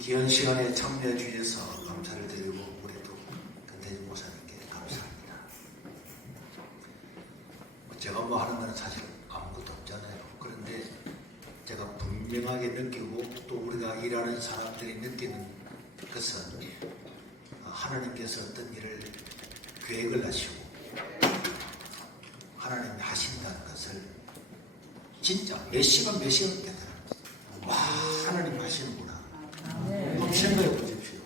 귀한 시간에 참여해 주셔서 감사를 드리고 우리 또 근태진 목사님께 감사합니다. 제가 뭐 하는 거는 사실 아무것도 없잖아요. 그런데 제가 분명하게 느끼고 또 우리가 일하는 사람들이 느끼는 것은 하나님께서 어떤 일을 계획을 하시고 하나님이 하신다는 것을 진짜 몇 시간 되더라. 와, 하나님 하시는구나. 한번 생각해 보십시오.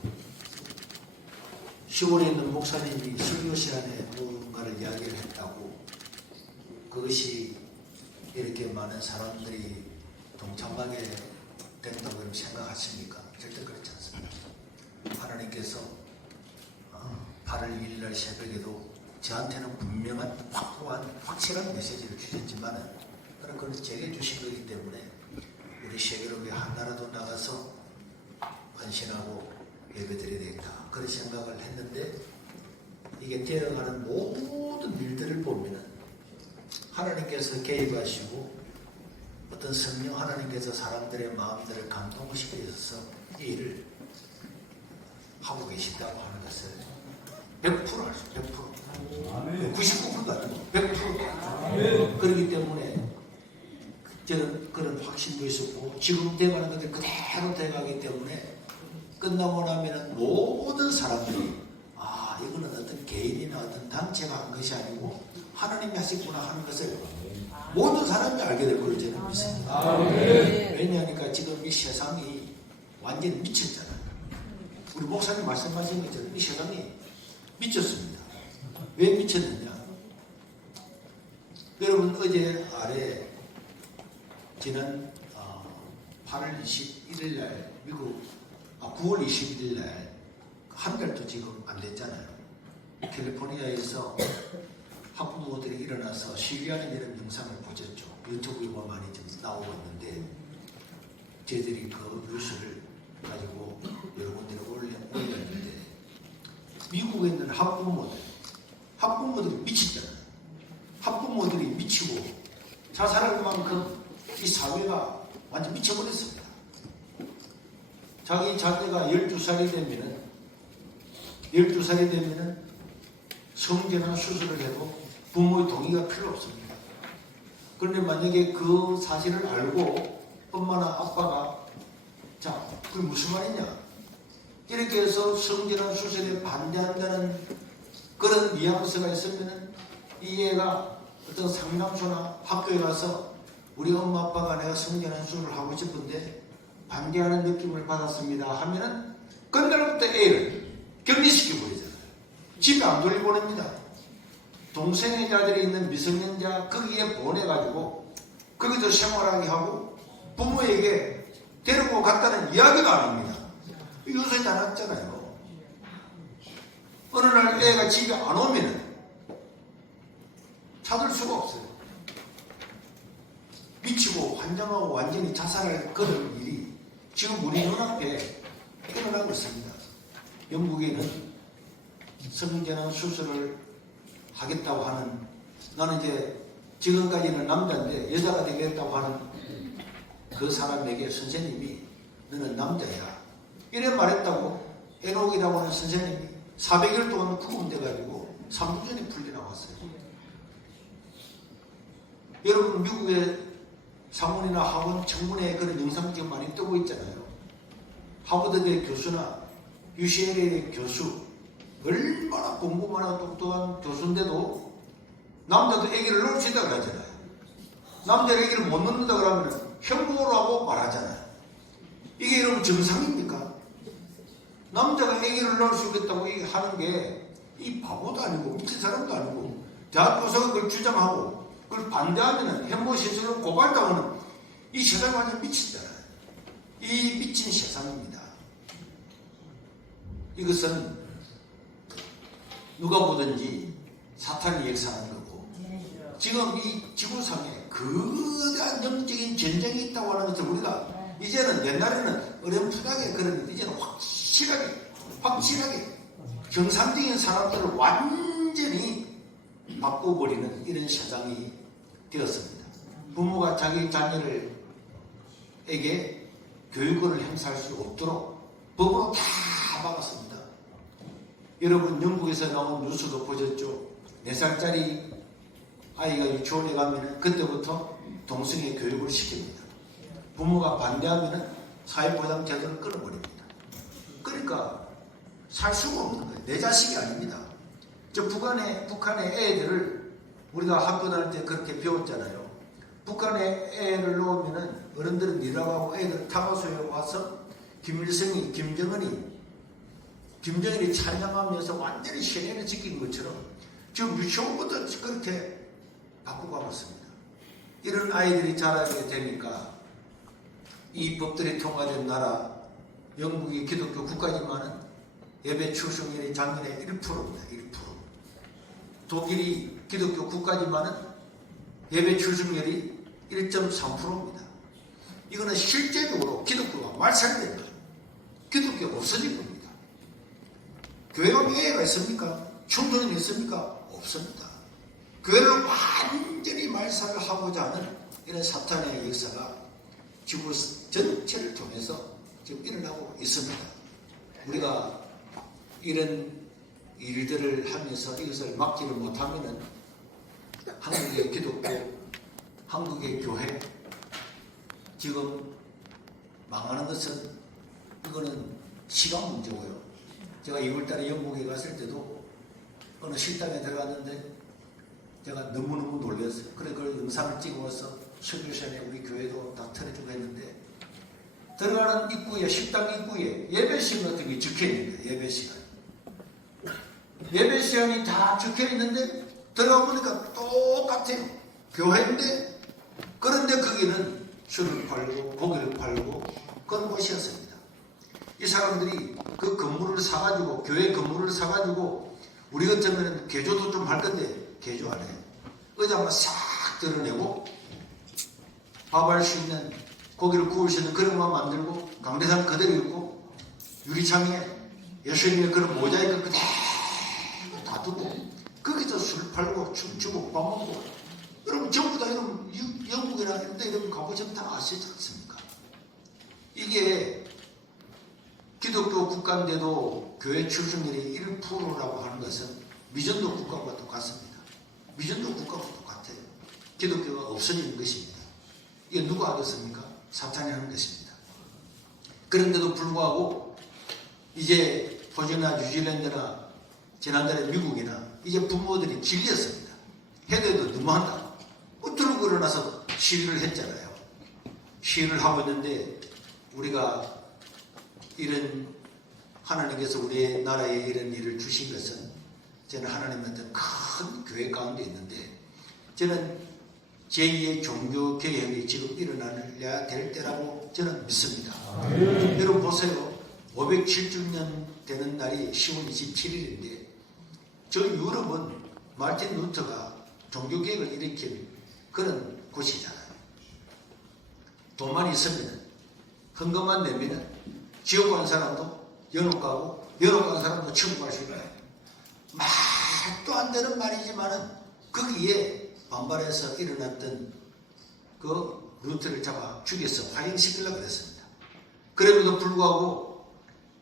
시골에 있는 목사님이 설교 시간에 무언가를 이야기를 했다고 그것이 이렇게 많은 사람들이 동참하게 된다고 생각하십니까? 절대 그렇지 않습니다. 하나님께서 8월 2일날 새벽에도 저한테는 분명한 확실한 메시지를 주셨지만 그건 제게 주신 거기 때문에 우리 세계로 한 나라도 나가서 헌신하고 예배드려야 되겠다 그런 생각을 했는데 이게 되어가는 모든 일들을 보면 하나님께서 개입하시고 어떤 성령 하나님께서 사람들의 마음들을 감동시켜서 이 일을 하고 계신다고 하는 것을 100% 할 수 있어요. 100%. 99%도 아니고 100%. 그렇기 때문에 저는 그런 확신도 있었고 지금 돼가는 것들 그대로 돼가기 때문에 끝나고 나면 모든 사람들이 이거는 어떤 개인이나 어떤 단체가 한 것이 아니고 하나님이 하셨구나 하는 것을 모든 사람이 알게 될 걸로 저는 믿습니다. 왜냐하니까 지금 이 세상이 완전히 미쳤잖아요. 우리 목사님 말씀하신 것처럼 이 세상이 미쳤습니다. 왜 미쳤느냐? 여러분 어제 아래 지난 8월 21일 날 미국 9월 21일 날 한 달도 지금 안 됐잖아요. 캘리포니아에서 학부모들이 일어나서 시위하는 이런 영상을 보셨죠. 유튜브에 많이 좀 나오고 있는데 저희들이 그 뉴스를 가지고 여러 군데로 올렸는데 미국에 있는 학부모들이 미치잖아요. 학부모들이 미치고 자살할 만큼 이 사회가 완전 미쳐버렸습니다. 자기 자녀가 12살이 되면은 성전환 수술을 해도 부모의 동의가 필요 없습니다. 그런데 만약에 그 사실을 알고 엄마나 아빠가 그게 무슨 말이냐? 이렇게 해서 성전환 수술에 반대한다는 그런 뉘앙스가 있으면은 이 애가 어떤 상담소나 학교에 가서 우리 엄마 아빠가 내가 성전환 수술을 하고 싶은데 반대하는 느낌을 받았습니다 하면은 그날부터 애를 격리시켜 버리잖아요. 집에 안 돌려보냅니다. 동생의 자들이 있는 미성년자 거기에 보내가지고 거기서 생활하게 하고 부모에게 데리고 갔다는 이야기가 아닙니다. 요새 잘 왔잖아요. 어느 날 애가 집에 안 오면은 찾을 수가 없어요. 미치고 환장하고 완전히 자살을 거는 일이 지금 우리 눈앞에 일어나고 있습니다. 영국에는 성전환 수술을 하겠다고 하는 나는 이제 지금까지는 남자인데 여자가 되겠다고 하는 그 사람에게 선생님이 너는 남자야 이래 말했다고 에녹이라고 하는 선생님이 400일 동안 구금돼가지고 3주 전에 풀려나왔어요. 여러분 미국의 상원이나 학원 청문회 그런 영상이 많이 뜨고 있잖아요. 하버드대 교수나 UCLA 교수 얼마나 공부 많아 똑똑한 교수인데도 남자도 아기를 낳을 수 있다고 그러잖아요. 남자가 아기를 못 낳는다 그러면 형부라고 말하잖아요. 이게 여러분 정상입니까? 남자가 아기를 낳을 수 있겠다고 하는 게 이 바보도 아니고 미친 사람도 아니고 대학 교수가 그걸 주장하고 그걸 반대하면 현모 시설을 고발당하는 이 세상이 완전 미치잖아요. 이 미친 세상입니다. 이것은 누가 보든지 사탄이 역사하는 거고 지금 이 지구상에 거대한 영적인 전쟁이 있다고 하는 것을 우리가 이제는 옛날에는 어렴풋하게 그런 이제는 확실하게 정상적인 사람들을 완전히 바꿔버리는 이런 세상이 되었습니다. 부모가 자기 자녀에게 교육권을 행사할 수 없도록 법으로 다 막았습니다. 여러분 영국에서 나온 뉴스도 보셨죠? 4살짜리 아이가 유치원에 가면 그때부터 동성애 교육을 시킵니다. 부모가 반대하면 사회보장 제도를 끊어버립니다. 그러니까 살 수가 없는 거예요. 내 자식이 아닙니다. 저 북한의 애들을 우리가 학교 다닐 때 그렇게 배웠잖아요. 북한에 애를 놓으면 어른들은 일하고 하고 애들 타고소에 와서 김일성이 김정일이 찬양하면서 완전히 세뇌를 지킨 것처럼 지금 유치원부터 그렇게 바꾸고 하고 있습니다. 이런 아이들이 자라게 되니까 이 법들이 통과된 나라 영국이 기독교 국가지만은 예배 출석률이 작년에 1%입니다. 1%. 독일이 기독교 국가지만은 예배 출석률이 1.3%입니다. 이거는 실제적으로 기독교가 말살된 거예요. 기독교가 없어진 겁니다. 교회가 예외가 있습니까? 충돌이 있습니까? 없습니다. 교회를 완전히 말살을 하고자 하는 이런 사탄의 역사가 지구 전체를 통해서 지금 일어나고 있습니다. 우리가 이런 일들을 하면서 이것을 막지를 못하면은 한국의 기독교, 한국의 교회 지금 망하는 것은 이거는 시간 문제고요. 제가 2월달에 영국에 갔을 때도 어느 식당에 들어갔는데 제가 너무너무 놀랐어요. 그래 그걸 영상을 찍어서 설교시간에 우리 교회도 다 틀어주고 했는데 들어가는 입구에 식당 입구에 예배 시간 같은 게 적혀 있는 거예요. 예배 시간. 예배 시간이 다 적혀 있는데 들어가 보니까 똑같아요. 교회인데 그런데 거기는 술을 팔고 고기를 팔고 그런 곳이었습니다. 이 사람들이 그 건물을 사가지고 교회 건물을 사가지고 우리 같으면 개조도 좀 할 건데 개조 안 해요. 의자만 싹 드러내고 밥할 수 있는 고기를 구울 수 있는 그릇만 만들고 강대상 그대로 있고 유리창에 예수님의 그런 모자이크 그대로 다 두고 거기서 술 팔고 춤추고 밥 먹고 여러분 전부 다 이런 영국이나 이런 데 이런 가보시면 다 아시지 않습니까? 이게 기독교 국가인데도 교회 출석률이 1%라고 하는 것은 미전도 국가와 똑같습니다. 미전도 국가와 똑같아요. 기독교가 없어지는 것입니다. 이게 누가 하겠습니까? 사탄이 하는 것입니다. 그런데도 불구하고 이제 호주나 뉴질랜드나 지난달에 미국이나 이제 부모들이 질렸습니다. 해도 너무한다. 들고 일어나서 시위를 했잖아요. 시위를 하고 있는데 우리가 이런 하나님께서 우리 나라에 이런 일을 주신 것은 저는 하나님한테 큰 교회 가운데 있는데 저는 제2의 종교 개혁이 지금 일어나야 될 때라고 저는 믿습니다. 여러분 보세요. 507주년 되는 날이 10월 27일인데 저 유럽은 마르틴 루터가 종교 개혁을 일으킨 그런 곳이잖아요. 돈만 있으면 헌금만 내면 지옥 가는 사람도 연옥 가고 연옥 가는 사람도 천국 갈 수 있어요. 말도 안 되는 말이지만은 거기에 반발해서 일어났던 그 루터를 잡아 죽여서 화형시키려고 그랬습니다. 그럼에도 불구하고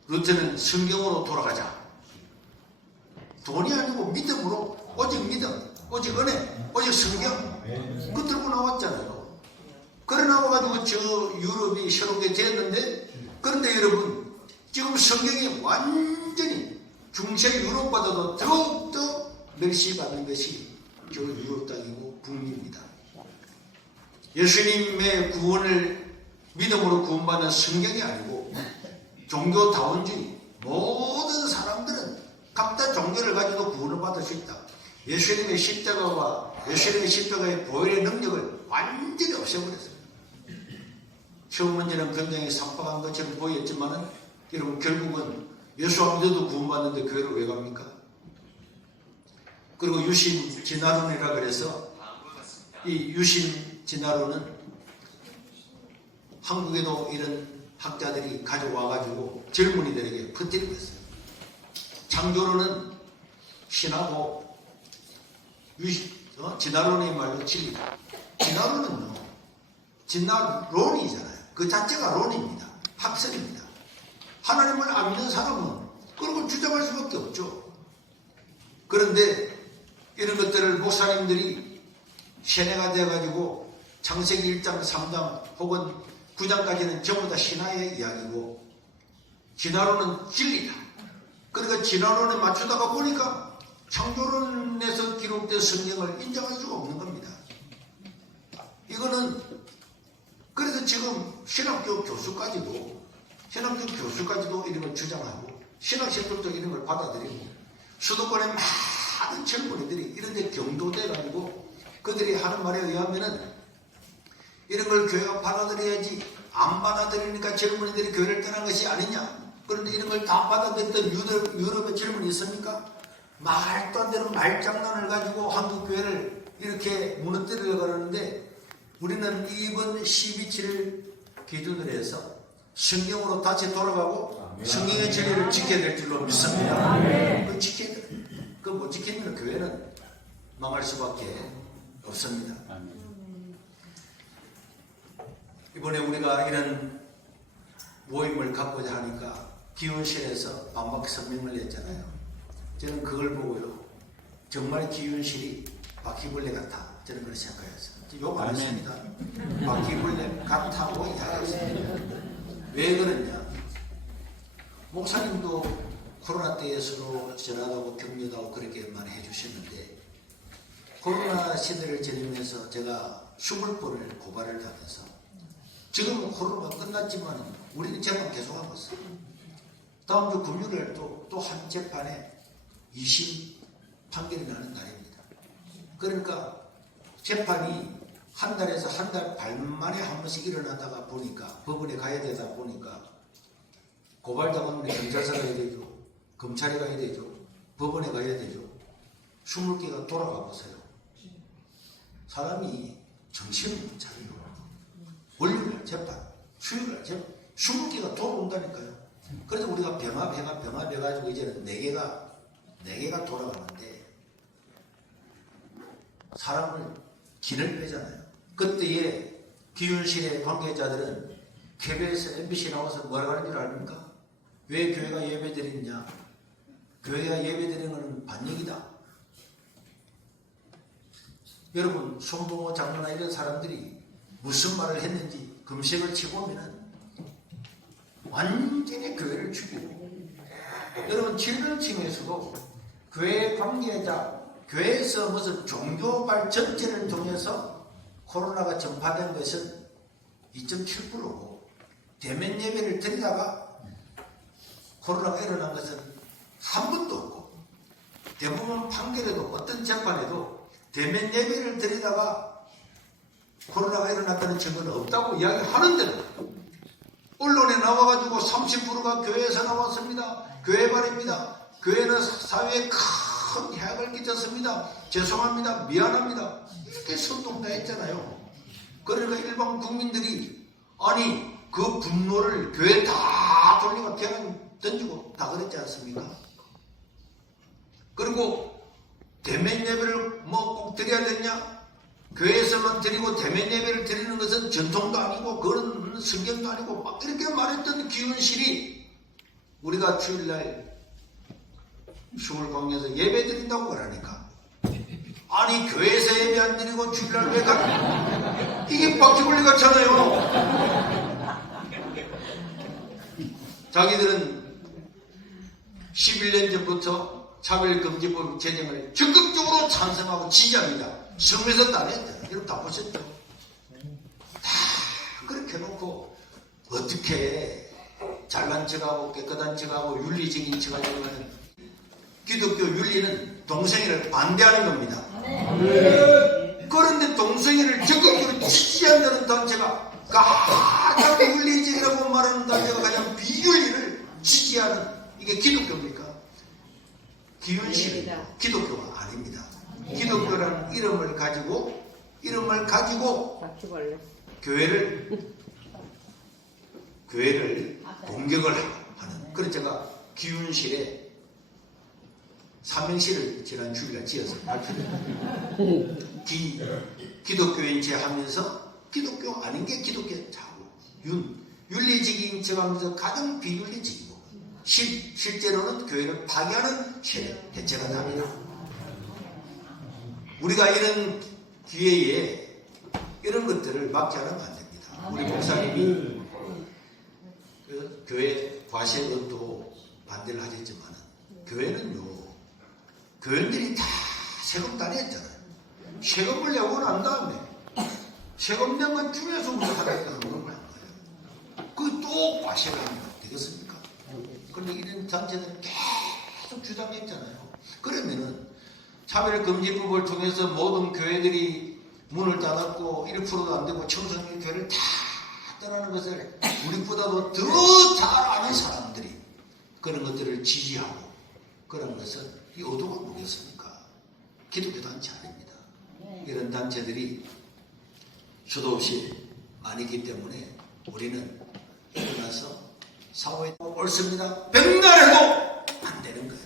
루터는 성경으로 돌아가자. 돈이 아니고 믿음으로 오직 믿음, 오직 은혜, 오직 성경 그 들고 나왔잖아요. 그래 나와가지고 저 유럽이 새롭게 됐는데 그런데 여러분 지금 성경이 완전히 중세 유럽보다도 더욱더 멸시받는 것이 저 유럽 땅이고 북미입니다. 예수님의 구원을 믿음으로 구원받는 성경이 아니고 종교다원주의 모든 사람들은 각자 종교를 가지고 구원을 받을 수 있다. 예수님의 십자가와 예수님의 십자가의 보혈의 능력을 완전히 없애버렸습니다. 처음 문제는 굉장히 삭박한 것처럼 보였지만은 여러분 결국은 예수 안 믿어도 구원받는데 교회를 왜 갑니까? 그리고 유신 진화론이라 그래서 이 유신 진화론은 한국에도 이런 학자들이 가져와가지고 젊은이들에게 퍼뜨리고 있어요. 창조론은 신하고 진화론의 말로 진리다. 진화론은요, 진화론이잖아요. 그 자체가 론입니다. 학설입니다. 하나님을 안 믿는 사람은 그런 걸 주장할 수밖에 없죠. 그런데 이런 것들을 목사님들이 세뇌가 되어가지고 창세기 1장, 3장 혹은 9장까지는 전부 다 신화의 이야기고 진화론은 진리다. 그러니까 진화론에 맞추다가 보니까 창조론에서 기록된 성경을 인정할 수가 없는 겁니다. 이거는 그래서 지금 신학교 교수까지도 이런 걸 주장하고 신학생들도 이런 걸 받아들이고 수도권의 많은 젊은이들이 이런 데 경도돼가지고 그들이 하는 말에 의하면은 이런 걸 교회가 받아들여야지 안 받아들이니까 젊은이들이 교회를 떠난 것이 아니냐. 그런데 이런 걸 다 받아들였던 유럽의 젊은이 있습니까? 말도 안 되는 말장난을 가지고 한국 교회를 이렇게 무너뜨리려고 하는데 우리는 이번 12.7을 기준으로 해서 성경으로 다시 돌아가고 성경의 진리를 지켜야 될 줄로 믿습니다. 그걸 지켜야 돼. 그거 못 지키면 교회는 망할 수밖에 없습니다. 이번에 우리가 이런 모임을 갖고자 하니까 기운실에서 반박 성명을 냈잖아요. 저는 그걸 보고요. 정말 기운실이 바퀴벌레 같아. 저는 그렇게 생각했어요. 욕 안 했습니다. 바퀴벌레 같다고 이야기했습니다. 왜 그러냐. 목사님도 코로나 때에 서로 전화하고 격려하고 그렇게만 해주셨는데 코로나 시대를 지내면서 제가 20번을 고발을 하면서 지금은 코로나가 끝났지만 우리는 재판 계속하고 있어요. 다음 주 금요일에 또 한 재판에 2심 판결이 나는 날입니다. 그러니까 재판이 한 달에서 한 달 반 만에 한 번씩 일어나다가 보니까 법원에 가야 되다 보니까 고발당하면 경찰서 가야 되죠. 검찰에 가야 되죠. 법원에 가야 되죠. 20개가 돌아가 보세요. 사람이 정신을 못 차려요. 월요일 재판, 수요일 재판, 20개가 돌아온다니까요. 그래서 우리가 병합해가지고 이제는 4개가 돌아가는데 사람을 길을 빼잖아요. 그때에 기윤실의 관계자들은 KBS, MBC 나와서 뭐라고 하는 줄 아닙니까? 왜 교회가 예배드리느냐? 교회가 예배드리는 것은 반역이다. 여러분, 손봉호 장로나 이런 사람들이 무슨 말을 했는지 검색을 치보면은 완전히 교회를 죽이고, 여러분 질병층에서도 교회 관계자, 교회에서 무슨 종교발 전체를 통해서 코로나가 전파된 것은 2.7%고 대면 예배를 드리다가 코로나가 일어난 것은 한 번도 없고, 대부분 판결에도 어떤 재판에도 대면 예배를 드리다가 코로나가 일어났다는 증거는 없다고 이야기하는데도 언론에 나와가지고 30%가 교회에서 나왔습니다. 교회 말입니다. 교회는 사회에 큰 해악을 끼쳤습니다. 죄송합니다. 미안합니다. 이렇게 선동다 했잖아요. 그러니까 일반 국민들이 아니 그 분노를 교회에 다 돌리고 대강 던지고 다 그랬지 않습니까? 그리고 대면 예배를 뭐 꼭 드려야 되냐? 교회에서만 드리고 대면 예배를 드리는 것은 전통도 아니고 그런 성경도 아니고 막 이렇게 말했던 기운실이 우리가 주일날 수물광에서 예배 드린다고 그러니까 아니 교회에서 예배 안 드리고 주일날 왜 가? 이게 바퀴벌레 같잖아요. 자기들은 11년 전부터 차별금지법 제정을 적극적으로 찬성하고 지지합니다. 성에서 따냈잖아요. 여러분 다 보셨죠? 다 그렇게 해놓고 어떻게 잘난 척하고 깨끗한 척하고 윤리적인 척하려고 하는 기독교 윤리는 동성애를 반대하는 겁니다. 그런데 동성애를 적극적으로 지지한다는 단체가 가장 윤리적이라고 말하는 단체가 가장 비윤리를 지지하는 이게 기독교입니까? 기윤실 기독교가 아닙니다. 기독교라는 이름을 가지고 교회를 공격을 하는. 그래서 제가 기윤실에 삼행시를 지난 주일날 지어서 발표했습니다. 기독교인체 하면서 기독교 아닌 게 기독교 자고 윤리적인 척하면서 가장 비윤리적이고 실제로는 교회를 파괴하는 대체가 답니다. 우리가 이런 기회에 이런 것들을 막지 않으면 안 됩니다. 우리 목사님이 그 교회 과세금도 반대를 하셨지만 교회는요, 교인들이 다 세금 다 냈잖아요. 세금을 내고 난 다음에 세금 낸 것 중에서 우리가 하다니까 헌금을 한 거예요. 그게 또 과세가 되겠습니까? 그런데 이런 단체들은 계속 주장했잖아요. 그러면은 차별금지법을 통해서 모든 교회들이 문을 닫았고 1%도 안 되고 청소년 교회를 다 떠나는 것을 우리보다도 더 잘 아는 사람들이 그런 것들을 지지하고 그런 것은 이 의도가 뭐겠습니까? 기독교 단체 아닙니다. 이런 단체들이 수도 없이 많이 있기 때문에 우리는 일어나서 사회에 옳습니다. 백날해도 안 되는 거예요.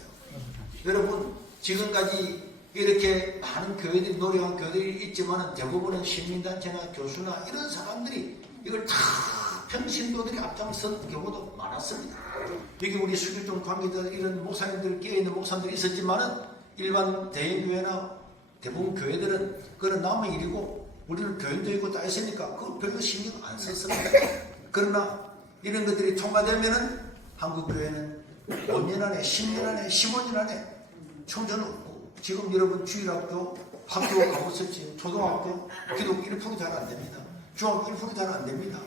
여러분 지금까지 이렇게 많은 교회들이 노력한 교회들이 있지만 대부분은 시민단체나 교수나 이런 사람들이 이걸 다 평신도들이 앞장선 경우도 많았습니다. 여기 우리 수교종 관계자 이런 목사님들 깨어있는 목사님들이 있었지만은 일반 대형교회나 대부분 교회들은 그런 남의 일이고 우리는 교인도 있고 다 있으니까 그거 별로 신경 안 썼습니다. 그러나 이런 것들이 통과되면은 한국교회는 5년 안에 10년 안에 15년 안에 청전 없고 지금 여러분 주일학교 학교 가보셨지 초등학교 기독 1% 잘 안 됩니다. 중학교 1% 잘 안 됩니다.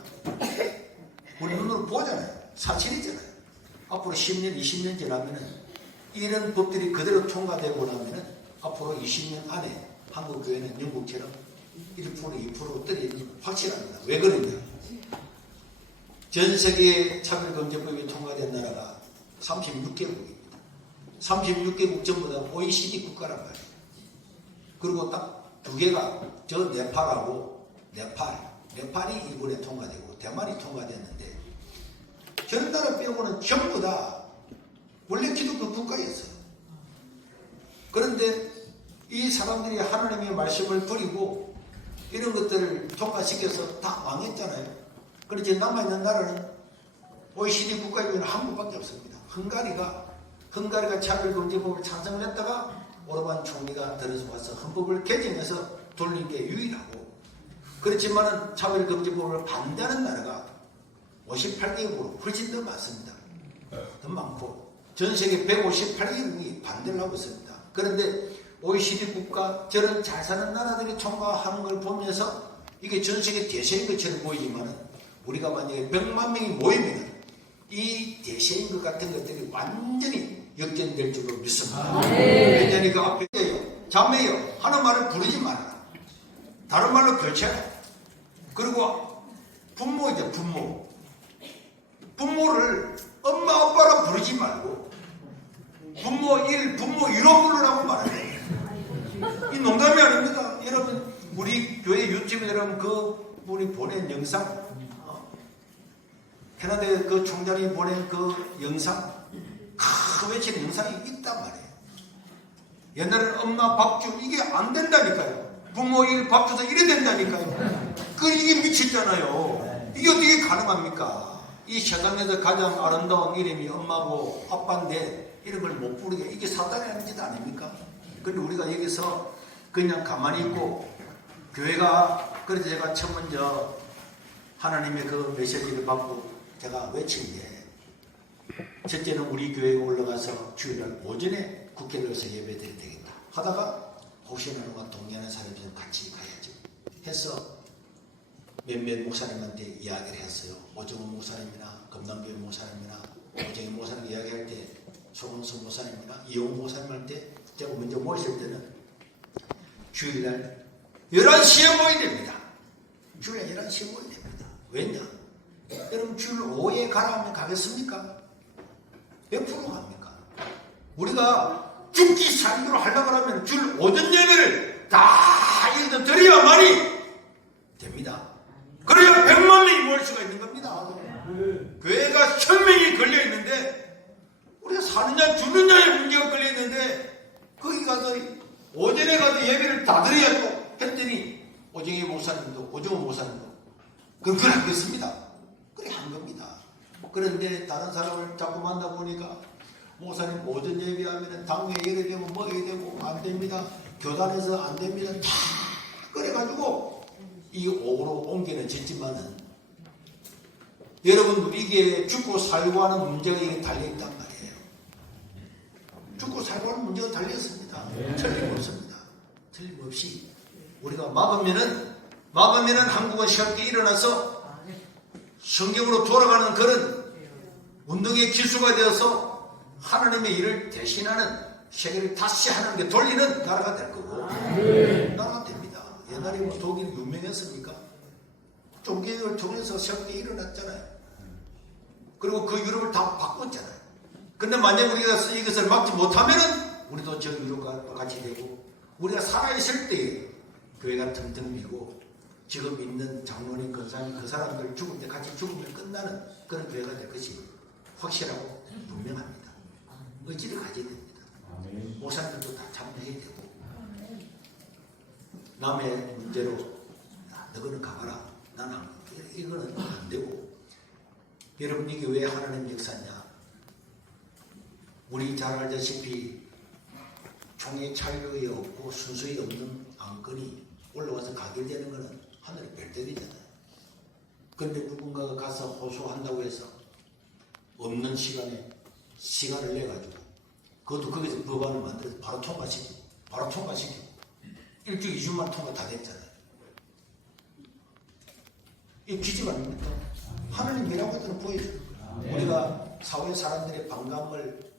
우리 눈으로 보잖아요. 사실이잖아요. 앞으로 10년, 20년 지나면은 이런 법들이 그대로 통과되고 나면은 앞으로 20년 안에 한국 교회는 영국처럼 1%, 2% 떨어지는 확실합니다. 왜 그러냐? 전 세계에 차별금지법이 통과된 나라가 36개국입니다. 36개국 전부 다 OECD 국가란 말이에요. 그리고 딱 두 개가 저 네팔하고 네팔이 이번에 통과되고 대만이 통과됐는데 전 나라 빼고는 전부 다 원래 기독교 국가였어요. 그런데 이 사람들이 하나님의 말씀을 버리고 이런 것들을 통과시켜서 다 망했잖아요. 그런데 남아있는 나라는 OECD 국가 중에는 한국밖에 없습니다. 헝가리가 차별금지법을 찬성을 했다가 오르반 총리가 들어서 와서 헌법을 개정해서 돌린 게 유일하고 그렇지만 차별금지법을 반대하는 나라가 58개국으로 훨씬 더 많습니다. 더 많고 전 세계 158개국이 반대를 하고 있습니다. 그런데 OECD 국가 저런 잘 사는 나라들이 통과하는 걸 보면서 이게 전 세계 대세인 것처럼 보이지만 우리가 만약에 100만 명이 모이면 이 대세인 것 같은 것들이 완전히 역전될 줄로 믿습니다. 왜냐하면 그 앞에 자매여 하는 말을 부르지 말아라. 다른 말로 교체하라. 그리고 부모이죠. 부모를 엄마 아빠라 부르지 말고 부모 1, 부모 1로 부르라고 말해요. 이 농담이 아닙니다. 여러분 우리 교회 유튜브에 여러분 그 분이 보낸 영상 캐나다 그 총장이 보낸 그 영상 외치는 영상이 있단 말이에요. 옛날에는 엄마 밥 주 이게 안 된다니까요. 부모 일 밥 줘서 이래 된다니까요. 이게 미쳤잖아요. 이게 어떻게 가능합니까? 이 세상에서 가장 아름다운 이름이 엄마고 아빠인데 이런 걸 못 부르게 이게 사단이 하는 짓 아닙니까? 그런데 우리가 여기서 그냥 가만히 있고 교회가 그래서 제가 처음 먼저 하나님의 그 메시지를 받고 제가 외친 게 첫째는 우리 교회에 올라가서 주일날 오전에 국회를 가서 예배드려야 되겠다 하다가 혹시나 누가 동의하는 사람이 좀 같이 가야지 해서 몇몇 목사님한테 이야기를 했어요. 오정훈 목사님이나 금남교회 목사님이나 오정희 목사님 이야기할 때 송은수 목사님이나 이용호 목사님한테 제가 먼저 모였을 때는 주일날 11시에 모여야 됩니다. 주일날 11시에 모여야 됩니다. 왜냐? 여러분 주일 오후에 가라 하면 가겠습니까? 몇 프로 갑니까? 우리가 죽기 살기로 하려고 하면 주일 오전 예배를 다 일도 드려야만이 됩니다. 그래야 100만 명이 모일 수가 있는 겁니다. 교회가 1000명이 걸려 있는데 우리가 사느냐 죽느냐의 문제가 걸려 있는데 거기 가서 오전에 가서 예배를 다 드려야 또 했더니 오정희 목사님도 오정훈 목사님도 그걸 하겠습니다. 그래 한 겁니다. 그런데 다른 사람을 자꾸 만나보니까 목사님 모든 예배하면 당회 예배 되고 뭐 해야 되고 안 됩니다. 교단에서 안 됩니다. 다 그래가지고 이 옥으로 옮기는 짓지만은 여러분 이게 죽고 살고 하는 문제가 이게 달려있단 말이에요. 죽고 살고 하는 문제가 달려있습니다. 틀림없습니다. 틀림없이 우리가 막으면은 한국은 쉽게 일어나서 성경으로 돌아가는 그런 운동의 기수가 되어서 하나님의 일을 대신하는 세계를 다시 하나님께 돌리는 나라가 될 거고 나라가 됩니다. 옛날에 뭐 독일이 유명했습니까? 종교를 통해서 쉽게 일어났잖아요. 그리고 그 유럽을 다 바꿨잖아요. 근데 만약 우리가 이것을 막지 못하면은 우리도 저 유럽과 똑같이 되고 우리가 살아있을 때 교회가 텅텅 비고 지금 있는 장로님, 권사님 그 사람들 죽을 때 같이 죽으면 끝나는 그런 교회가 될 것이 확실하고 분명합니다. 의지를 가져야 됩니다. 목사님들도 다 참여해야 되고 남의 문제로 너희는 가봐라 나는 안 가고 이거는 안 되고 여러분 이게 왜 하나님 역사냐 우리 잘 알다시피 총의 차이가 없고 순서에 없는 안건이 올라와서 가결되는 것은 하늘의 별떡이잖아요. 그런데 누군가가 가서 호소한다고 해서 없는 시간을 내가지고 그것도 거기서 법안을 만들어서 바로 통과시키고 일주일 2주만 통과 다 됐잖아요. 이 기적 아닙니까? 하나님이라고 하더니 보여주는 거예요. 우리가 사회 사람들의 반감을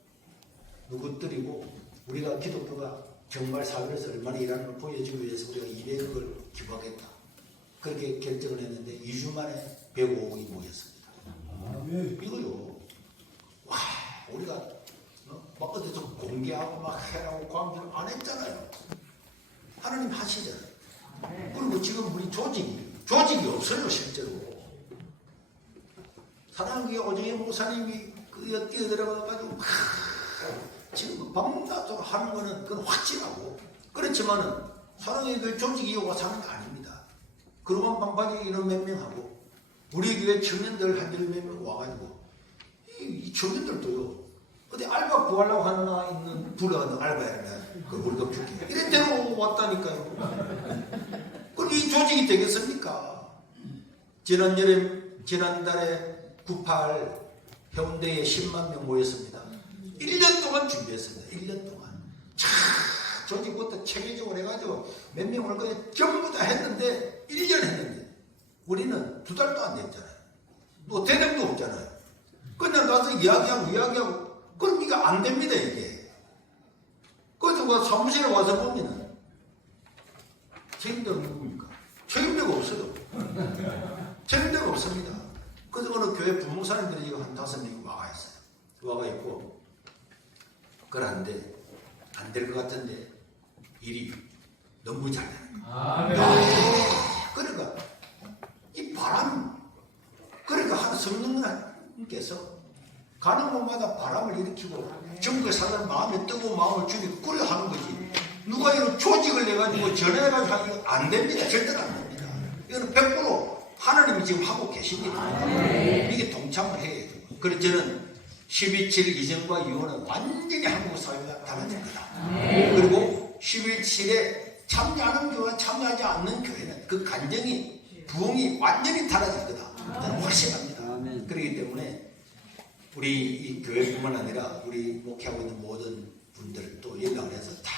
누구들이고 우리가 기독교가 정말 사회에서 얼마나 일하는 걸 보여주기 위해서 우리가 200억을 기부하겠다. 그렇게 결정을 했는데 2주 만에 105억이 모였습니다. 이거요. 와, 우리가 막 어디서 공개하고 막 해라고 광주를 안 했잖아요. 하나님 하시잖아요. 그리고 지금 우리 조직이 없어요, 실제로. 사랑하는 오정희 목사님이 그 뛰어들어가가지고 지금 밤낮으로 하는 거는 그건 확실하고 그렇지만은 사랑의 교회 조직이 오고 사는 게 아닙니다. 그러면 방파제 이런 몇 명하고 우리 교회 청년들 한 몇 명 와가지고 이 청년들도요 어디 알바 구하려고 하나 있는 불안한 알바야 그 월급 줄게 이런 데로 왔다니까요. 그럼 이 조직이 되겠습니까? 지난달에 98 해운대에 10만 명 모였습니다. 1년 동안 준비했습니다. 1년 동안. 조직부터 체계적으로 해가지고 몇 명 올 거예요. 전부 다 했는데 1년 했는데 우리는 2달도 안 됐잖아요. 뭐 대lem도 없잖아요. 그냥 가서 이야기하고 그럼 이거 안 됩니다 이게. 그래서 사무실에 와서 보면은 책임자가 누굽니까? 책임자가 없어요. 책임자가 없습니다. 그래서 어느 교회 부목사님들이 지금 한 5명이 와가 있어요. 와가 있고 그런데 안 될 것 같은데 일이 너무 잘 되는 거예요. 그러니까 이 바람 그러니까 한 성령님께서 가는 곳마다 바람을 일으키고 전국에 사는 마음에 뜨고 마음을 죽이고 끓여 하는 거지. 누가 이런 조직을 내가지고 전해가지고 하는 건 안 됩니다. 절대로 안 됩니다. 이거는 100% 하나님이 지금 하고 계십니다. 이게 동참을 해야 돼요. 그래서 저는 12.7 이전과 이후는 완전히 한국 사회가 달라질 거다. 그리고 11.7에 참여하는 교회와 참여하지 않는 교회는 그 간정이 부흥이 완전히 달라질 거다. 저는 확신합니다. 그렇기 때문에 우리 이 교회뿐만 아니라 우리 목회하고 있는 모든 분들도 연락을 해서 다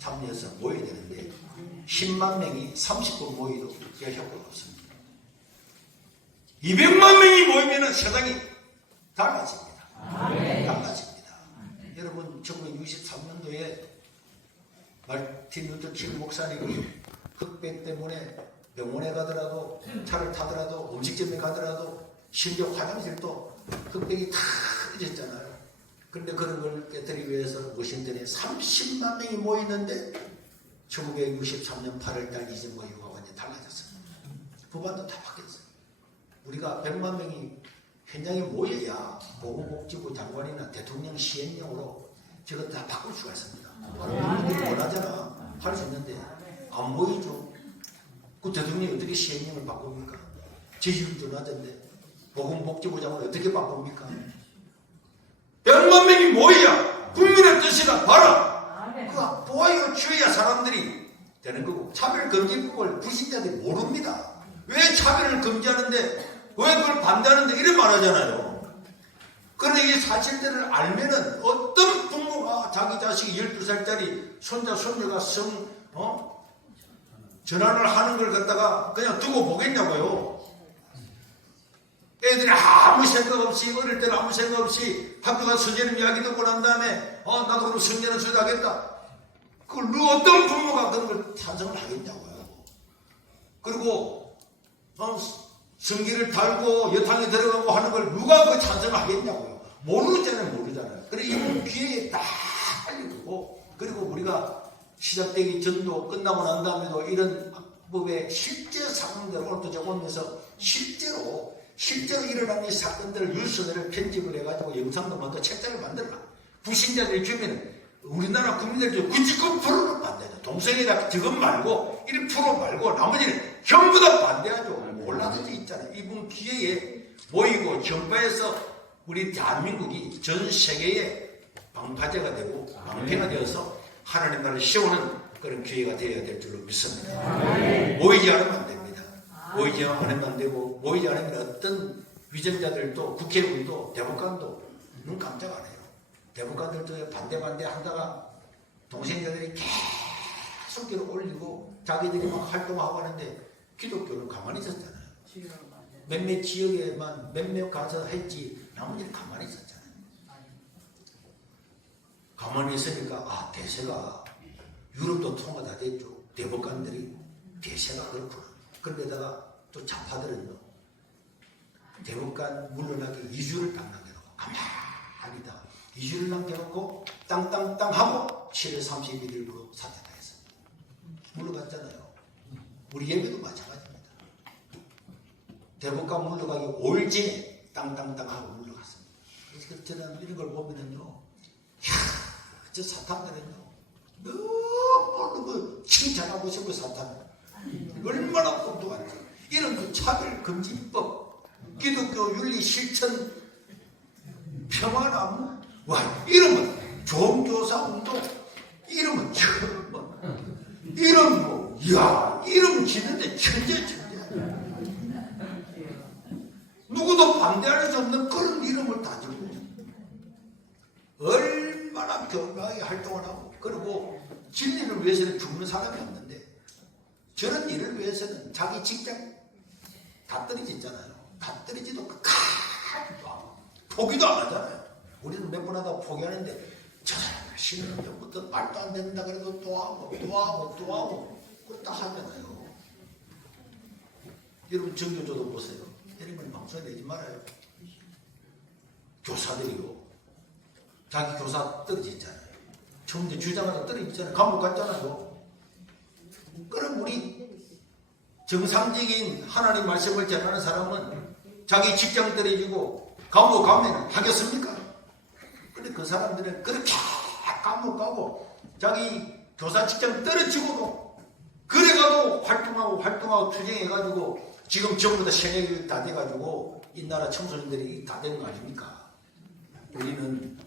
참여해서 모여야 되는데 10만 명이 30분 모이도 별 효과가 없습니다. 200만 명이 모이면 세상이 달라집니다. 달라집니다. 여러분 1963년도에 마틴 루터 킹 목사님이 흑백 때문에 병원에 가더라도 차를 타더라도 음식점에 가더라도 심지어 화장실도 흑백이 다 잊었잖아요. 그런데 그런 걸 깨뜨리기 위해서 워싱턴에 30만 명이 모이는데 1963년 8월달 이전과 이후가 완전히 달라졌습니다. 법안도 다 바뀌었어요. 우리가 100만 명이 현장에 모여야 보건복지부 장관이나 대통령 시행령으로 저것 다 바꿀 수가 있습니다. 우리들이 원하잖아. 할 수 있는데 안 모이죠. 그 대통령이 어떻게 시행령을 바꿉니까? 지지율도 낮은데 보건복지부 장관을 어떻게 바꿉니까? 100만 명이 모여야 국민의 뜻이다 봐라. 그거 보아요 주어야 사람들이 되는 거고, 차별금지법을 불신자들이 모릅니다. 왜 차별을 금지하는데 왜 그걸 반대하는데 이래 말하잖아요. 그런데 이 사실들을 알면은 어떤 부모가 자기 자식이 12살짜리 손자 손녀가 전환을 하는 걸 갖다가 그냥 두고 보겠냐고요. 애들이 아무 생각 없이, 어릴 때는 아무 생각 없이 학교 가서 선생님 이야기 듣고 난 다음에 나도 그럼 성전을 수도하겠다. 그걸 어떤 부모가 그런 걸 찬성을 하겠냐고요. 그리고 성기를 달고 여탕에 들어가고 하는 걸 누가 그 찬성을 하겠냐고요. 모르잖아요. 그래 이번 기회에 딱 알려주고, 그리고 우리가 시작되기 전도 끝나고 난 다음에도 이런 법의 실제 사건들을 오늘도 적으면서 실제로 일어나는 이 사건들을 뉴스를 편집을 해가지고 영상도 만들고 책자를 만들라. 불신자들 주면 우리나라 국민들 중 99%는 반대하죠. 동성애가 저것 말고 1% 말고 나머지는 전부 다 반대하죠. 몰라서 있잖아요. 이번 기회에 모이고 전파해서 우리 대한민국이 전 세계의 방파제가 되고 방패가 되어서 하나님 나라를 세우는 그런 기회가 되어야 될 줄로 믿습니다. 모이지 않으면 안 됩니다. 모이지 않으면 안 되고, 모이지 않으면 어떤 위정자들도 국회의원도 대법관도 눈 깜짝 안 해요. 대법관들도 반대 하다가 동생자들이 계속 길을 올리고 자기들이 막 활동하고 하는데 기독교는 가만히 있었잖아요. 몇몇 지역에만 몇몇 가서 했지 나머지는 가만히 있었잖아요. 가만히 있으니까 대세가 유럽도 통과 다 됐죠. 대법관들이 대세가 그렇구나. 그런데다가 또 좌파들은요, 대법관 물러나기 2주를 딱 남겨놓고 가만히 있다가 2주를 남겨놓고 땅땅땅 하고 7월 31일부로 사퇴당했습니다. 물러갔잖아요. 우리 예배도 마찬가지입니다. 대법관 물러가기 5일 전에 땅땅땅 하고 물러갔습니다. 그래서 저는 이런 걸 보면은요, 저 사탄들은요 너무 칭찬하고 싶어. 사탄 얼마나 엉뚱한지. 이런 그 차별금지법, 기독교 윤리 실천 평화나무, 이러면 종교사 운동, 이러면 이름 이름 짓는데 천재. 누구도 반대할 수 없는 그런 이름을 다 지고 얼마나 교묘하게 활동을 하고, 그리고 진리를 위해서는 죽는 사람이 없는데 저런 일을 위해서는 자기 직장 다 떨어지잖아요. 다 떨어지도 가기도 하고 포기도 안 하잖아요. 우리는 몇 번 하다 포기하는데 저 사람은 10년 전부터 말도 안 된다 그래도 또 하고 그거 다 하잖아요. 여러분 정교조도 보세요. 이런 걸 방송에 내지 말아요. 교사들이요, 자기 교사 떨어지잖아요. 청대 주장하다 떨어지잖아요. 감옥 갔잖아요. 그럼 우리 정상적인 하나님 말씀을 전하는 사람은 자기 직장 떨어지고 감옥 가면 하겠습니까? 근데 그 사람들은 그렇게 감옥 가고 자기 교사 직장 떨어지고도 그래가도 활동하고 투쟁해가지고 지금 전부 다 생애교육 다 돼가지고 이 나라 청소년들이 다 되는 거 아닙니까? 우리는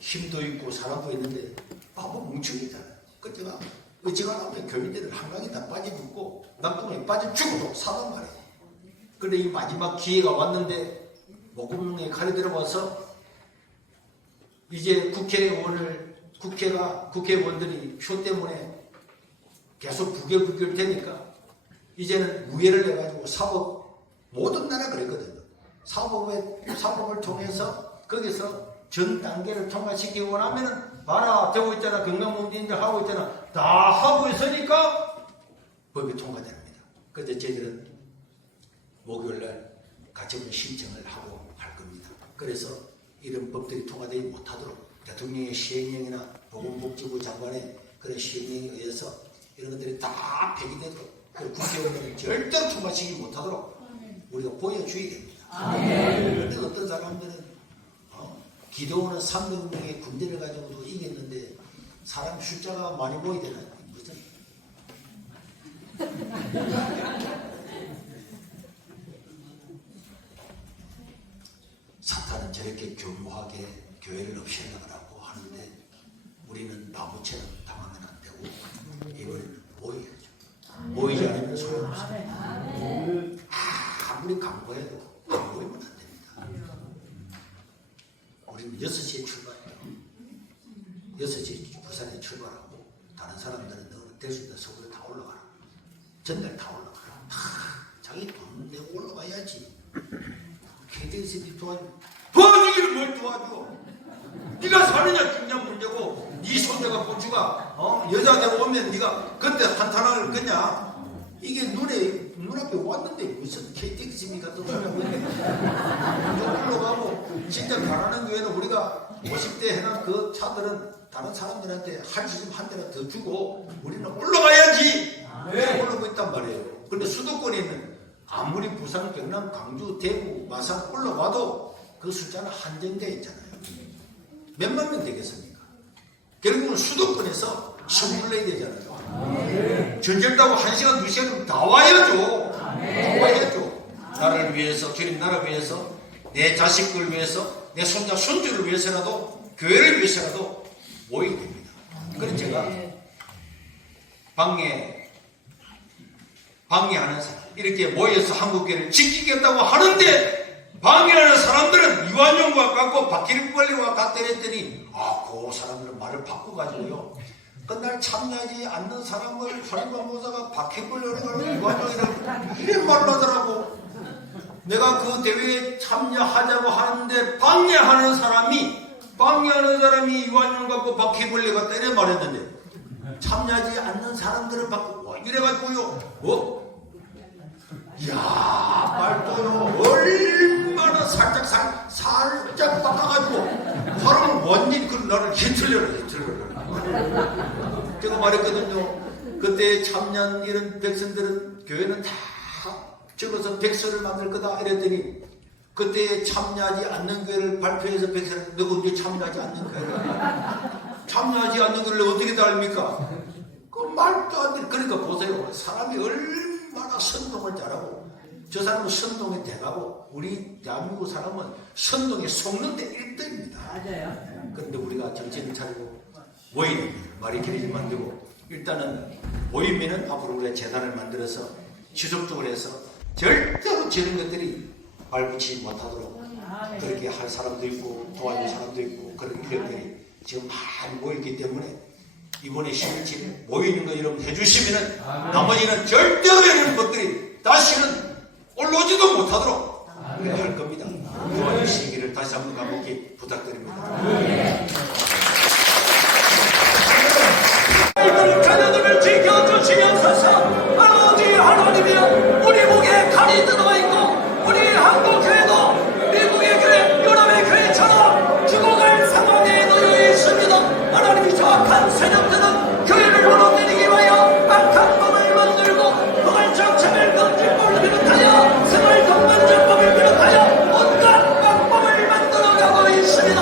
힘도 있고 사람도 있는데 바보 뭉쳐있잖아요. 그때가 어찌가 나오면 교민들은 한강에 다 빠져 죽고 남동에 빠져 죽어도 사단 말이에요. 그런데 이 마지막 기회가 왔는데 목구멍에 칼이 들어와서 이제 국회의원들이 표 때문에 계속 부결 되니까 이제는 우회를 해가지고 사법, 모든 나라 그랬거든요. 사법을 통해서 거기서 전 단계를 통과시키고 나면은 봐라 되고 있잖아. 건강문제인들 하고 있잖아. 다 하고 있으니까 법이 통과됩니다. 그래서 저희들은 목요일날 가처분 신청을 하고 할 겁니다. 그래서 이런 법들이 통과되지 못하도록 대통령의 시행령이나 보건복지부 장관의 그런 시행령에 의해서 이런 것들이 다 폐기되도록, 그리고 국회의원들은 절대로 통과시키지 못하도록 우리가 보여줘야 됩니다. 그런데 어떤 사람들은 기도원은 300명의 군대를 가지고도 이겼는데 사람 숫자가 많이 모이되나 무슨 교회를 없애려고 하는데 우리는 바보처럼 당하면 안 되고 이걸 모여야죠. 모이지 않으면 소용없어요. 아무리 강구해도 안 모이면 안 됩니다. 우리는 6시에 출발해요. 6시에 부산에 출발하고 다른 사람들은 될 수 있는 서울에 다 올라가라. 전날 다 올라가라. 자기 돈 내고 올라가야지. KTX비 도와주기를 뭘 도와줘. 네가 사느냐 죽냐 문제고 네 손자가 고추가 여자가 오면 네가 그때 한탄을 거냐. 이게 눈앞에 왔는데 무슨 KTX비 같은 소리가 있네. 저길로 가고 진짜 가라는 교회는 우리가 50대 해난 그 차들은 다른 사람들한테 한 대나 더 주고 우리는 올라가야지. 올라가고 있단 말이에요. 근데 수도권에 있는 아무리 부산, 경남, 광주, 대구, 마산 올라와도 그 숫자는 한정되어 있잖아요. 몇만 명 되겠습니까? 결국은 수도권에서 선물내야 되잖아요. 전쟁다고 1시간, 2시간 다 와야죠. 다 와야죠. 나라를 위해서, 주님 나라를 위해서, 내 자식들 위해서, 내 손자, 손주를 위해서라도, 교회를 위해서라도 모이게 됩니다. 그래서 제가 방해하는 사람, 이렇게 모여서 한국교회를 지키겠다고 하는데 방해하는 사람들은 이완용과 같고 박길권리와 같다 했더니 그 사람들은 말을 바꿔가지고요. 그날 참여하지 않는 사람을 설관 모사가 박길권리라고 이완용이라고 이래 말을 하더라고. 내가 그 대회에 참여하자고 하는데 방해하는 사람이 이완용 같고 박길권리 같다 이래 말했는데 참여하지 않는 사람들은 바꾸고 이래가지고요. 이야, 말도요, 얼마나 살짝 바꿔가지고, 사람은 완전히 나를 히틀러라. 제가 말했거든요. 그때 참여한 이런 백성들은 교회는 다 적어서 백서를 만들 거다. 이랬더니, 그때 참여하지 않는 교회를 발표해서 백서를, 너가 언제 참여하지 않는 교회를? 참여하지 않는 교회를 어떻게 다 압니까? 그 말도 안 돼. 그러니까 보세요. 사람이 얼마나 선동을 잘하고 저 사람은 선동에 대가고 우리 대한민국 사람은 선동에 속는데 1등입니다. 맞아요. 그런데 우리가 정신을 차리고 모이는 말이 길어지면 안 되고 일단은 모이면은 앞으로 우리가 재단을 만들어서 지속적으로 해서 절대로 저런 것들이 발붙이지 못하도록 그렇게 할 사람도 있고 도와줄 사람도 있고 그런 인력들이 지금 많이 모였기 때문에 이번에 11일 모이는 거 여러분 해주시면은 나머지는 절대로 이런 것들이 다시는 올라오지도 못하도록 할 겁니다. 도와주시기를 다시 한번 간곡히 부탁드립니다. 자녀들을 지켜주시옵소서. 아버지 하나님이여, 우리 목에 칼이 뜯어 있고 우리 한국교회도 미국의 교회, 유럽의 교회처럼 죽어갈 상황에 놓여 있습니다. 하나님이 정확한 세력들은 교회를 무너뜨리기 위하여 악한 법을 만들고 그걸 정책을 건진법을 비롯하여 생활 동반전법을 비롯하여 온갖 방법을 만들어가고 있습니다.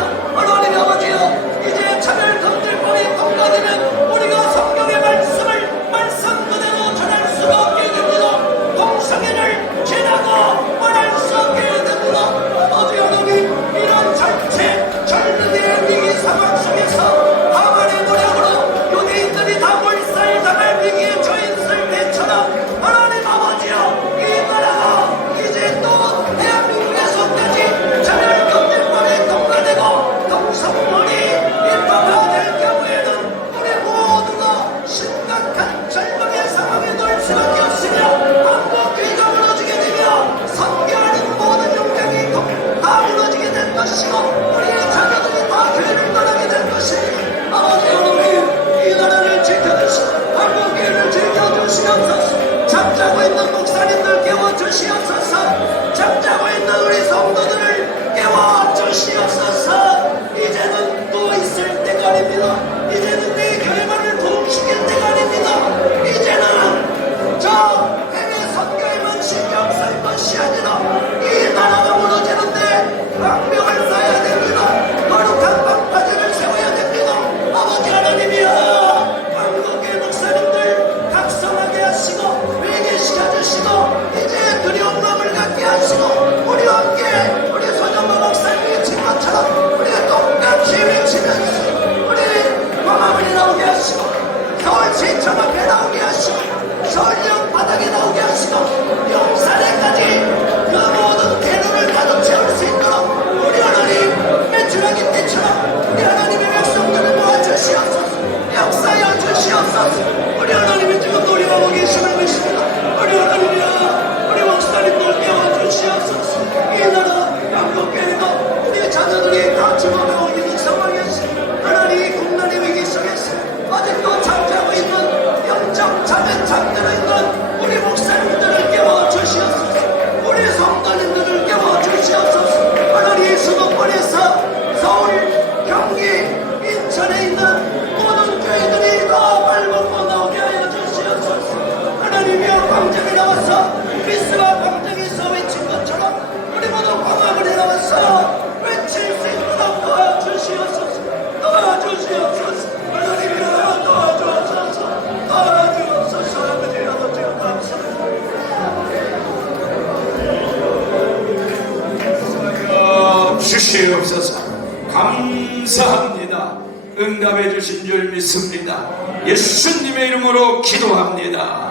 감사합니다. 응답해 주신 줄 믿습니다. 예수님의 이름으로 기도합니다.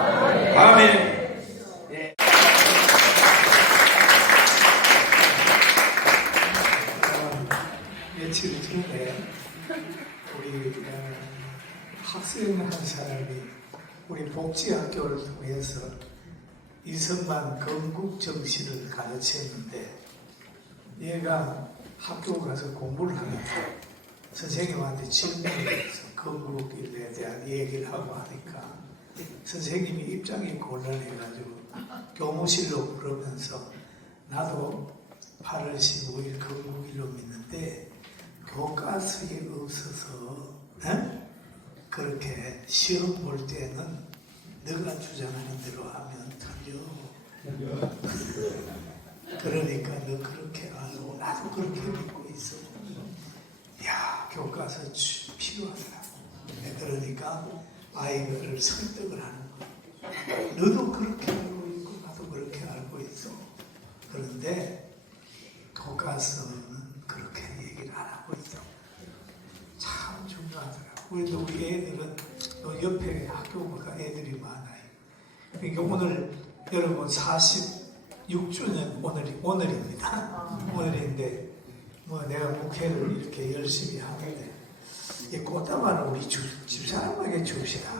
아멘. 며칠 전에 우리 학생 한 사람이 우리 복지학교를 통해서 이승만 건국정신을 가르쳤는데 얘가 학교 가서 공부를 하니까 선생님한테 질문을 해서 건국일에 대한 얘기를 하고 하니까 선생님이 입장이 곤란해가지고 교무실로 부르면서 나도 8월 15일 건국일로 믿는데 교과서에 없어서 그렇게 시험 볼 때는 너가 주장하는 대로 하면 틀려. 그러니까 너 그렇게 알고 나도 그렇게 믿고 있어. 야, 교과서 필요하더라고. 그러니까 아이들을 설득을 하는 거야. 너도 그렇게 알고 있고 나도 그렇게 알고 있어. 그런데 교과서는 그렇게 얘기를 안 하고 있어. 참 중요하더라고. 그래도 우리 애들은 또 옆에 학교가 애들이 많아요. 그러니까 오늘 여러분 46주년 오늘입니다. 오늘인데 뭐 내가 목회를 이렇게 열심히 하는데 이 꽃다발을 우리 집사람에게 줍시다.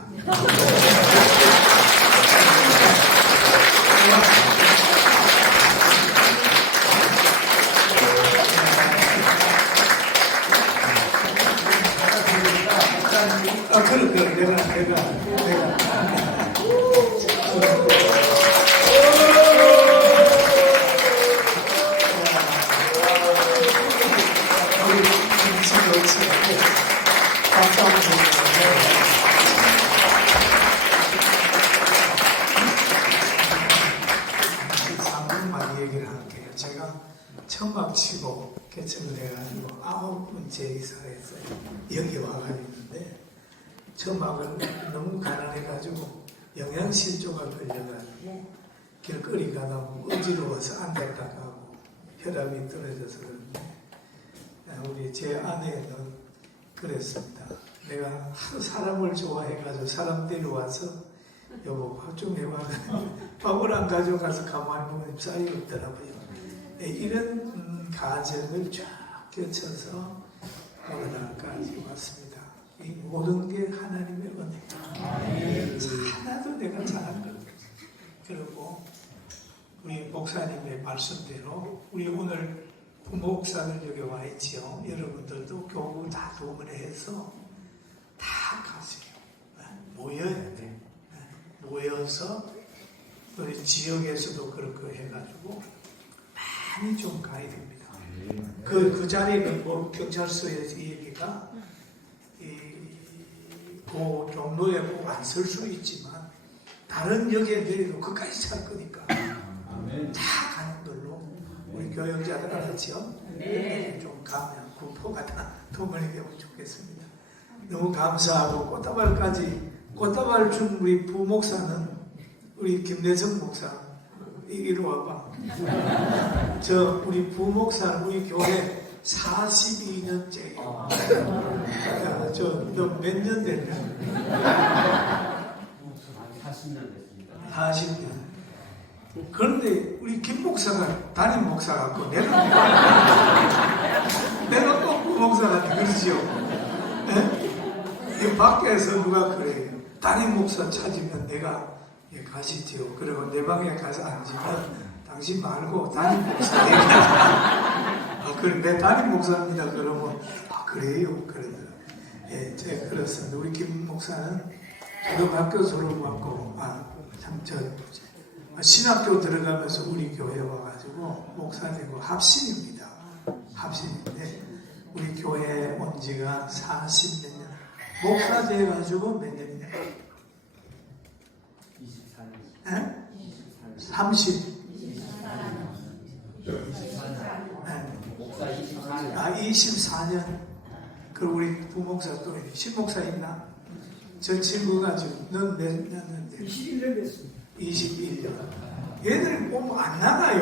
그래 내가 많이 얘기를 할게요. 제가 천막 치고 개척을 해가지고 9번째 이사했어요. 여기 와가 있는데 천막을 너무 가난해가지고 영양실조가 걸려가지고 길거리 가다 보면 어지러워서 앉았다 가고 혈압이 떨어져서 그런데 우리 제 아내는 그랬습니다. 내가 하도 사람을 좋아해가지고 사람 데려와서 여보 밥 좀 해봐. 밥을 안 가져가서 가만히 보면 쌀이 없더라고요. 이런 가정을 쫙 겹쳐서 오늘날까지 왔습니다. 이 모든 게 하나님의 은혜. 하나도 내가 잘한 것 없어요. 그리고 우리 목사님의 말씀대로 우리 오늘 부목사들 여기 와 있지요. 여러분들도 교구 다 동원해서 다 가세요. 모여야 돼. 모여서 우리 지역에서도 그렇게 해가지고 많이 좀 가야 됩니다. 그 자리는 뭐 경찰서에서 이 얘기가 그 종로에 꼭 안 설 수 있지만 다른 역에 내려도 그까지 찰 거니까 다 가는 걸로 우리 교역자들 알았죠? 네. 좀 가면 구포가 다 동원이 되면 좋겠습니다. 너무 감사하고 꽃다발 준 우리 부목사는 우리 김대성 목사 이리 와봐. 우리 부목사는 우리 교회 42년째예요. 너 몇 년 됐냐? 40년 됐습니다. 40년. 그런데 우리 김 목사가 담임 목사 같고 내가 또 부목사 같아. 그러지요? 이 밖에서 누가 그래요? 담임 목사 찾으면 내가 가시지요. 그리고 내 방에 가서 앉으면 당신 말고 담임 목사 얘기하자. 그래, 내 담임 목사입니다. 그러면 그래요. 그러더라. 제가 그렇습니다. 우리 김 목사는 초등학교 졸업하고 신학교 들어가면서 우리 교회 와가지고 목사 되고 합신입니다. 합신인데 우리 교회에 온 지가 40몇 년. 목사 돼가지고 몇 년이냐? 24년. 30. 목사 24년. 24년. 그리고 우리 부목사 또 신목사 있나? 저 친구가 지금 넌 몇 년인데? 21년 됐습니다. 21년. 얘들 보면 안 나가요.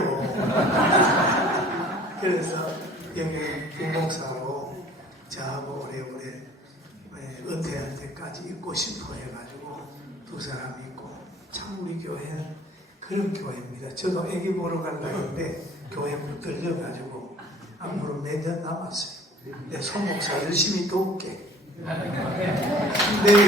그래서 여기 부목사로 저하고 오래오래 은퇴할 때까지 있고 싶어 해가지고 두 사람이 있고, 참 우리 교회는 그런 교회입니다. 저도 애기 보러 가려고 했는데 교회 문 들려가지고 앞으로 몇 년 남았어요. 내 소목사 열심히 돕게. 네.